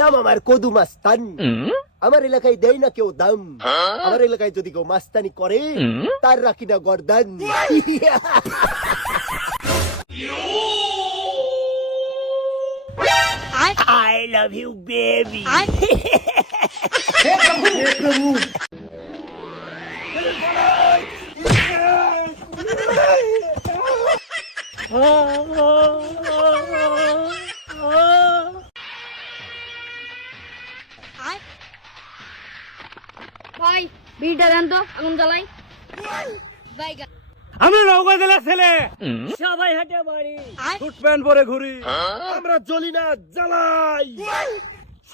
নাম আমার কদু মাস্তান। আমার এলাকায় দেয় না কেউ দাম। আমার এলাকায় যদি কেউ মাস্তানি করে তার রাখি না গর্দান। I love you, baby. ভাই বিড়িটা দেন তো, আগুন জ্বালাই। বাইগা আমরা নৌকা জেলা ছেলে সবাই হাঁটে বাড়ি ফুট প্যান্ট পরে ঘুরি। আমরা জ্বলি না, জ্বালাই।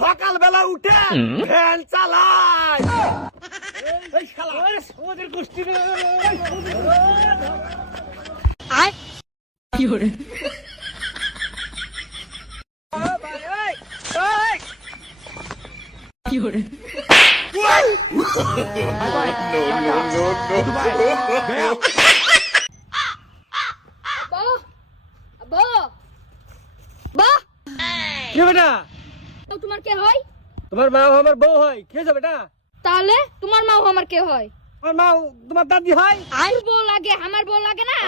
সকালবেলা উঠে ফ্যান চালাই। এই শালা ওদের গোষ্ঠী কি বেটা? তোমার কে হয়? তোমার মা আমার বউ হয়। খেয়েছো বেটা? তাহলে তোমার মাও আমার কে হয়? আমার মা তোমার দাদি হয়। আর বউ লাগে, আমার বউ লাগে না।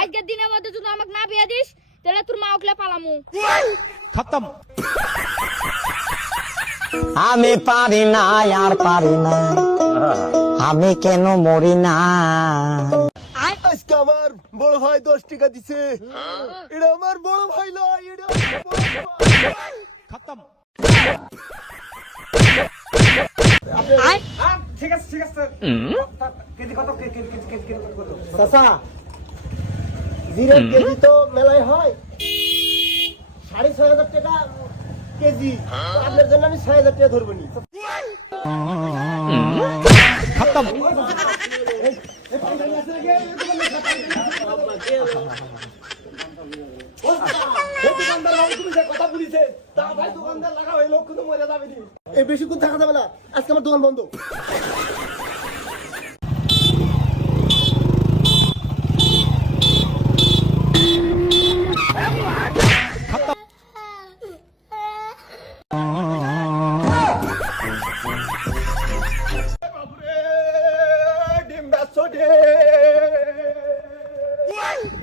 আজকের দিনের মধ্যে যদি আমাকে না বিয়ে দিস তাহলে তোর মা ওকলে পালামু। খতম। আমি পারি না আর পারি না, আমি কেন মরি না। আজকে আমার বড় ভাই 10 টাকা দিছে। এটা আমার বড় ভাই নয়, এটা আমার বড় ভাই। খতম। আয় ঠিক আছে ঠিক আছে। কেজি কত? কেজি কত? চাচা, জিরের কেজি তো মেলায় হয় 6,500 টাকা কেজি। তো আপনার জন্য আমি 6,000 টাকা ধরবো নি। খতম। এই বেশি কোন থাকা যাবে না, আজকে আমার দোকান বন্ধ।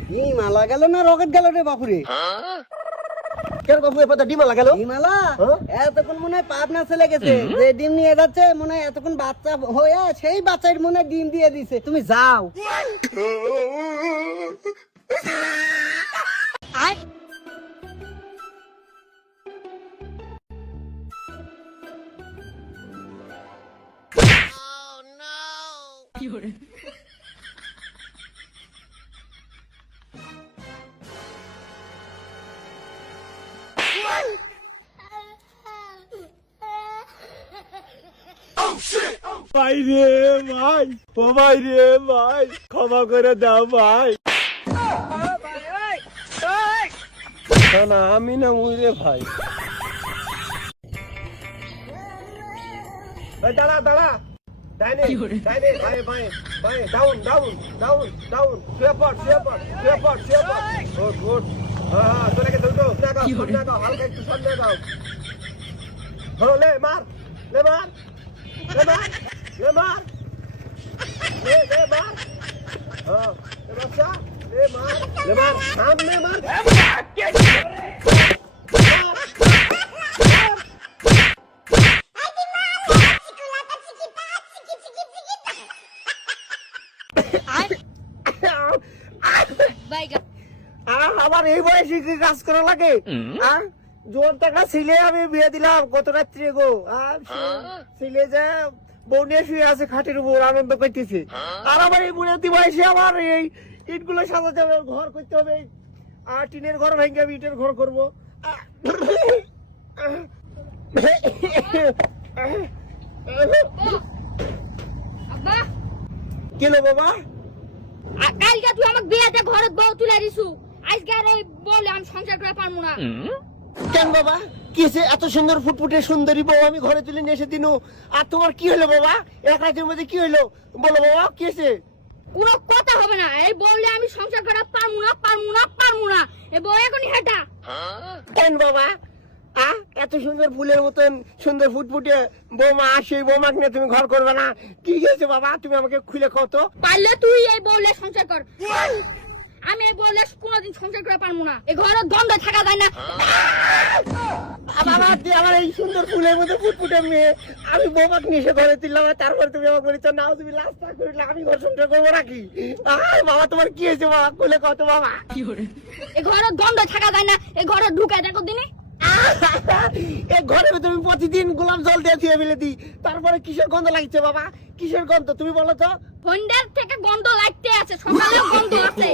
ডিমালা গেল না রকেট গেল রে বাপুরে? কেন বাবু এ পাতা ডিমা লাগালো? ডিমালা হ্যাঁ? এতক্ষণ মনে হয় পাবনা চলে গেছে, যে ডিম নিয়ে যাচ্ছে মনে হয় এতক্ষণ বাচ্চা হয়ে সেই বাচ্চার মনে হয় ডিম দিয়ে দিছে। তুমি যাও। ভাই রে ভাই, ও ভাই রে ভাই, ক্ষমা করে দাও ভাই। না না, আমি না মুই রে ভাই। দাঁড়া দাঁড়া, ডাইনে ডাইনে, ভাই ভাই ভাই, ডাউন ডাউন ডাউন ডাউন, শুয়ে পড় শুয়ে পড় শুয়ে পড় শুয়ে পড়। Good good. হ্যাঁ চলে গেছে, উঠো, সামনে আগাও, হালকা একটু সামনে আগাও। হ্যাঁ লে মার, লে মার, লে মার, লে মার, লে মার। হ্যাঁ লে বাচ্চা, লে মার, লে মার, সামনে মার। বাইগা আমার এই বয়সে কি কাজ করা লাগে? জোর টাকা ছিলে আমি বিয়ে দিলাম গত রাত্রে গো। ছিলে যে বউ নিয়ে শুয়ে আছে খাটের উপর আনন্দ করতেছে। আর আমার এই বুড়াতি বয়সে আমার এই ইটগুলো সাজাতে হবে, ঘর করতে হবে। আর টিনের ঘর ভেঙে আমি ইটের ঘর করবো। আব্বা, কেলো বাবা? কালকে তুই আমাকে বিয়েতে ঘরে বউ তুলে দিছু। আজকে আর ওই বলে আমি সংসার করে পারবো না। কেন বাবা, কি হয়েছে? এত সুন্দর ফুটফুটে সুন্দরী বউ আমি ঘরে তুলে নিয়ে এসে দিনু, আর তোমার কি হলো বাবা? এক রাতের মধ্যে কি হলো বলো বাবা, কি হয়েছে? কোনো কথা হবে না। এই বললে আমি সংসার করে পারবো না পারবো না পারবো না। এই বউ এখনই হেঁটা। কেন বাবা, এত সুন্দর ফুলের মতন সুন্দর ফুটফুটে বৌমা, সেই বৌমাকে নিয়ে তুমি ঘর করবে না? কি গেছে বাবা, তুমি আমাকে খুলে কত। পারলে তুই এই বউলে সংসার কর, আমি এই বউলে কোনোদিন সংসার করে পারবো না। এই ঘরে গন্ধ থাকা যায় না। বাবা তুই আমার এই সুন্দর ফুলের মতো ফুটফুটে মেয়ে, আমি বৌমাকে নিয়ে এসে ঘরে তুললাম, আর তারপরে তুমি আমাকে বলেছ নাও তুমি লাস্ট করলে আমি ঘর সংসার করবো নাকি? বাবা তোমার কি হয়েছে বাবা, খুলে কত বাবা। এই ঘরে গন্ধ থাকা যায় না, এই ঘরে ঢুকে দেখো দিনে। এই ঘরের ভিতরে আমি প্রতিদিন গোলাপ জল দিয়ে ধুয়ে ফেলে দিই, তারপরে কিসের গন্ধ লাগছে বাবা, কিসের গন্ধ তুমি বলো তো? হন্ডার থেকে গন্ধ লাগতে আছে, সকালে গন্ধ আছে।